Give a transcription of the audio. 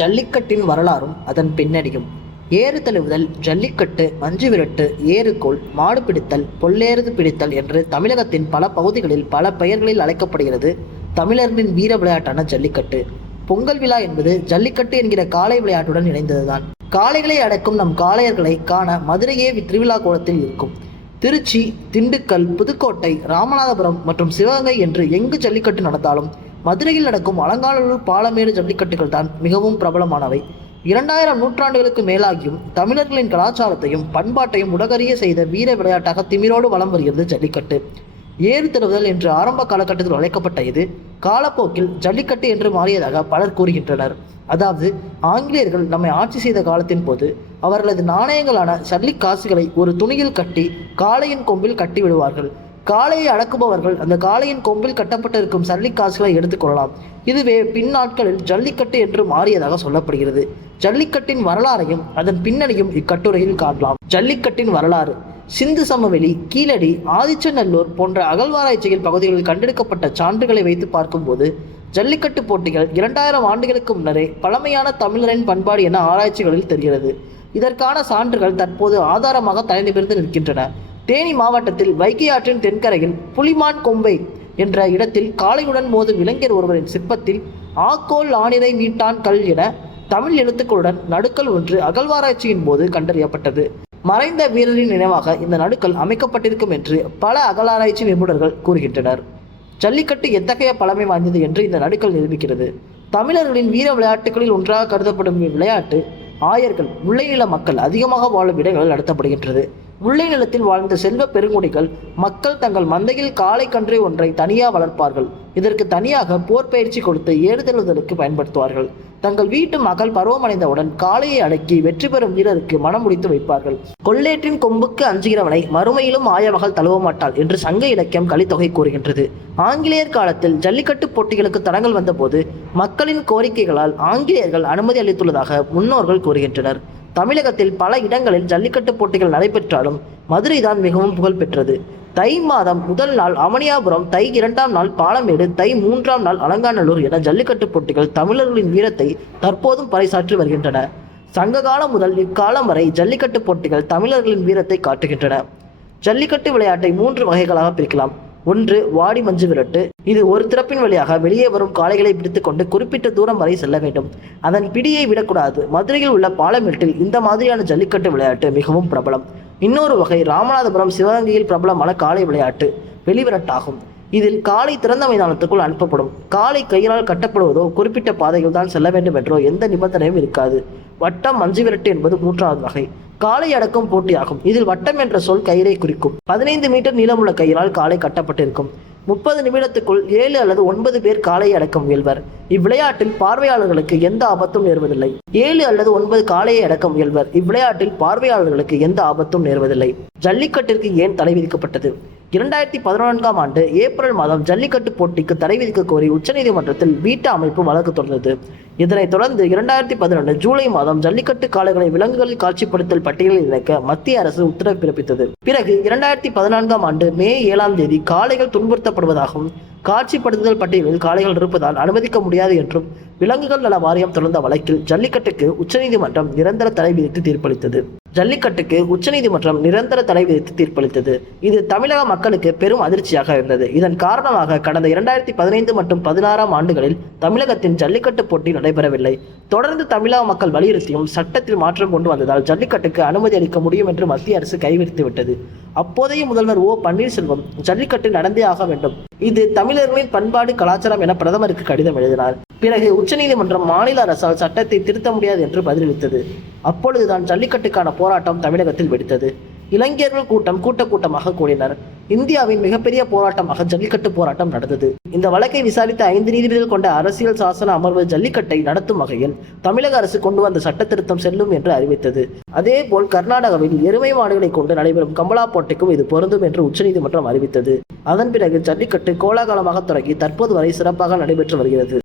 ஜல்லிக்கட்டின் வரலாறும் அதன் பின்னணியும். ஏறு தழுவுதல், ஜல்லிக்கட்டு, மஞ்சு விரட்டு, ஏறுகோல், மாடு பிடித்தல், பொல்லேறு பிடித்தல் என்று தமிழகத்தின் பல பகுதிகளில் பல பெயர்களில் அழைக்கப்படுகிறது. தமிழர்களின் வீர விளையாட்டான ஜல்லிக்கட்டு. பொங்கல் விழா என்பது ஜல்லிக்கட்டு என்கிற காளை விளையாட்டுடன் இணைந்ததுதான். காளைகளை அடக்கும் நம் காளையர்களை காண மதுரையே திருவிழா கோலத்தில் இருக்கும். திருச்சி, திண்டுக்கல், புதுக்கோட்டை, ராமநாதபுரம் மற்றும் சிவகங்கை என்று எங்கு ஜல்லிக்கட்டு நடந்தாலும் மதுரையில் நடக்கும் அலங்காநல்லூர், பாலமேடு ஜல்லிக்கட்டுகள் தான் மிகவும் பிரபலமானவை. 2000 நூற்றாண்டுகளுக்கு மேலாகியும் தமிழர்களின் கலாச்சாரத்தையும் பண்பாட்டையும் உலகறிய செய்த வீர விளையாட்டாக திமிரோடு வலம் வருகிறது ஜல்லிக்கட்டு. ஏறு தழுவுதல் என்று ஆரம்ப காலகட்டத்தில் அழைக்கப்பட்ட இது காலப்போக்கில் ஜல்லிக்கட்டு என்று மாறியதாக பலர் கூறுகின்றனர். அதாவது, ஆங்கிலேயர்கள் நம்மை ஆட்சி செய்த காலத்தின் போது அவர்களது நாணயங்களான சல்லிக்காசுகளை ஒரு துணியில் கட்டி காளையின் கொம்பில் கட்டி விடுவார்கள். காளையை அடக்குபவர்கள் அந்த காளையின் கொம்பில் கட்டப்பட்டிருக்கும் சல்லிக்காசுகளை எடுத்துக்கொள்ளலாம். இதுவே பின் நாட்களில் ஜல்லிக்கட்டு என்று மாறியதாக சொல்லப்படுகிறது. ஜல்லிக்கட்டின் வரலாறையும் அதன் பின்னணியும் இக்கட்டுரையில் காணலாம். ஜல்லிக்கட்டின் வரலாறு. சிந்து சமவெளி, கீழடி, ஆதிச்சநல்லூர் போன்ற அகழ்வாராய்ச்சியில் பகுதிகளில் கண்டெடுக்கப்பட்ட சான்றுகளை வைத்து பார்க்கும்போது ஜல்லிக்கட்டு போட்டிகள் 2000 ஆண்டுகளுக்கு முன்னரே பழமையான தமிழரின் பண்பாடு என ஆராய்ச்சிகளில் தெரிகிறது. இதற்கான சான்றுகள் தற்போது ஆதாரமாக தலைநிமிர்ந்து நிற்கின்றன. தேனி மாவட்டத்தில் வைகை ஆற்றின் தென்கரையில் புலிமான் கொம்பை என்ற இடத்தில் காளையுடன் மோதும் இளைஞர் ஒருவரின் சிற்பத்தில் ஆக்கோல் ஆணிரை மீட்டான் கல் என தமிழ் எழுத்துக்களுடன் நடுக்கல் ஒன்று அகழ்வாராய்ச்சியின் போது கண்டறியப்பட்டது. மறைந்த வீரரின் நினைவாக இந்த நடுக்கல் அமைக்கப்பட்டிருக்கும் என்று பல அகழ்வாராய்ச்சி நிபுணர்கள் கூறுகின்றனர். ஜல்லிக்கட்டு எத்தகைய பழமை வாய்ந்தது என்று இந்த நடுக்கல் நிரூபிக்கிறது. தமிழர்களின் வீர விளையாட்டுகளில் ஒன்றாக கருதப்படும் விளையாட்டு ஆயர்கள், முல்லை நில மக்கள் அதிகமாக வாழும் இடங்களில் நடத்தப்படுகின்றது. முல்லை நிலத்தில் வாழ்ந்த செல்வ பெருங்குடிகள் மக்கள் தங்கள் மந்தையில் காளை கன்று ஒன்றை தனியாக வளர்ப்பார்கள். இதற்கு தனியாக போர் பயிற்சி கொடுத்து ஏறுதழுதலுக்கு பயன்படுத்துவார்கள். தங்கள் வீட்டு மகள் பருவமடைந்தவுடன் காளையை அடக்கி வெற்றி பெறும் வீரருக்கு மனம் முடித்து வைப்பார்கள். கொள்ளேற்றின் கொம்புக்கு அஞ்சுகிறவனை மறுமையிலும் ஆயமகள் தழுவ மாட்டாள் என்று சங்க இலக்கியம் கலித்தொகை கூறுகின்றது. ஆங்கிலேயர் காலத்தில் ஜல்லிக்கட்டு போட்டிகளுக்கு தடங்கள் வந்தபோது மக்களின் கோரிக்கைகளால் ஆங்கிலேயர்கள் அனுமதி அளித்துள்ளதாக முன்னோர்கள் கூறுகின்றனர். தமிழகத்தில் பல இடங்களில் ஜல்லிக்கட்டு போட்டிகள் நடைபெற்றாலும் மதுரை தான் மிகவும் புகழ் பெற்றது. தை மாதம் முதல் நாள் அமனியாபுரம், தை 2ஆம் நாள் பாலமேடு, தை 3ஆம் நாள் அலங்காநல்லூர் என ஜல்லிக்கட்டு போட்டிகள் தமிழர்களின் வீரத்தை தற்போதும் பறைசாற்றி வருகின்றன. சங்க காலம் முதல் இக்காலம் வரை ஜல்லிக்கட்டு போட்டிகள் தமிழர்களின் வீரத்தை காட்டுகின்றன. ஜல்லிக்கட்டு விளையாட்டை 3 வகைகளாக பிரிக்கலாம். 1. வாடி மஞ்சு விரட்டு. இது ஒரு திறப்பின் வழியாக வெளியே வரும் காளைகளை பிடித்துக்கொண்டு குறிப்பிட்ட தூரம் வரை செல்ல வேண்டும். அதன் பிடியை விடக்கூடாது. மதுரையில் உள்ள பாலமேட்டில் இந்த மாதிரியான ஜல்லிக்கட்டு விளையாட்டு மிகவும் பிரபலம். இன்னொரு வகை ராமநாதபுரம், சிவகங்கையில் பிரபலமான காளை விளையாட்டு வெளிவிரட்டாகும். இதில் காளை திறந்த மைதானத்துக்குள் அனுப்பப்படும். காளை கையினால் கட்டப்படுவதோ குறிப்பிட்ட பாதைகள் தான் செல்ல வேண்டும் என்றோ எந்த நிபந்தனையும் இருக்காது. வட்டம் மஞ்சு விரட்டு என்பது 3வது வகை. காளை அடக்கும் போட்டியாகும். இதில் வட்டம் என்ற சொல் கயிறை குறிக்கும். 15 மீட்டர் நீளமுள்ள கயிறால் காளை கட்டப்பட்டிருக்கும். 30 நிமிடத்துக்குள் 7 அல்லது 9 பேர் காளையை அடக்க முயல்வர். இவ்விளையாட்டில் பார்வையாளர்களுக்கு எந்த ஆபத்தும் நேர்வதில்லை. 7 அல்லது 9 காளையை அடக்க முயல்வர். இவ்விளையாட்டில் பார்வையாளர்களுக்கு எந்த ஆபத்தும் நேர்வதில்லை. ஜல்லிக்கட்டிற்கு ஏன் தடை விதிக்கப்பட்டது? 2014ஆம் ஆண்டு ஏப்ரல் மாதம் ஜல்லிக்கட்டு போட்டிக்கு தடை விதிக்க கோரி உச்சநீதிமன்றத்தில் வீட்டா அமைப்பு வழக்கு தொடர்ந்தது. இதனைத் தொடர்ந்து 2011 ஜூலை மாதம் ஜல்லிக்கட்டு காளைகளை விலங்குகளில் காட்சிப்படுத்தல் பட்டியலில் இணைக்க மத்திய அரசு உத்தரவு பிறப்பித்தது. பிறகு 2014ஆம் ஆண்டு மே 7ஆம் தேதி காளைகள் துன்புறுத்தப்படுவதாகவும் காட்சிப்படுத்துதல் பட்டியலில் காளைகள் இருப்பதால் அனுமதிக்க முடியாது என்றும் விலங்குகள் நல வாரியம் தொடர்ந்த வழக்கில் ஜல்லிக்கட்டுக்கு உச்சநீதிமன்றம் நிரந்தர தடை விதித்து தீர்ப்பளித்தது. இது தமிழக மக்களுக்கு பெரும் அதிர்ச்சியாக இருந்தது. இதன் காரணமாக கடந்த 2015 மற்றும் 16ஆம் ஆண்டுகளில் தமிழகத்தின் ஜல்லிக்கட்டு போட்டி நடைபெறவில்லை. தொடர்ந்து தமிழக மக்கள் வலியுறுத்தியும் சட்டத்தில் மாற்றம் கொண்டு வந்ததால் ஜல்லிக்கட்டுக்கு அனுமதி அளிக்க முடியும் என்று மத்திய அரசு கைவிரித்து விட்டது. அப்போதைய முதல்வர் ஓ பன்னீர்செல்வம் ஜல்லிக்கட்டு நடந்தே ஆக வேண்டும், இது தமிழர்களின் பண்பாடு கலாச்சாரம் என பிரதமருக்கு கடிதம் எழுதினார். பிறகு உச்சநீதிமன்றம் மாநில அரசால் சட்டத்தை திருத்த முடியாது என்று பதிலளித்தது. அப்பொழுதுதான் ஜல்லிக்கட்டுக்கான போராட்டம் தமிழகத்தில் வெடித்தது. இளைஞர்கள் கூட்டமாக கூடினர். இந்தியாவின் மிகப்பெரிய போராட்டமாக ஜல்லிக்கட்டு போராட்டம் நடந்தது. இந்த வழக்கை விசாரித்த 5 நீதிபதிகள் கொண்ட அரசியல் சாசன அமர்வு ஜல்லிக்கட்டை நடத்தும் வகையில் தமிழக அரசு கொண்டு வந்த சட்ட திருத்தம் செல்லும் என்று அறிவித்தது. அதேபோல் கர்நாடகாவில் எருமை மாடுகளை கொண்டு நடைபெறும் கம்பளா போட்டிக்கும் இது பொருந்தும் என்று உச்சநீதிமன்றம் அறிவித்தது. அதன் பிறகு ஜல்லிக்கட்டு கோலாகலமாக தொடங்கி தற்போது வரை சிறப்பாக நடைபெற்று வருகிறது.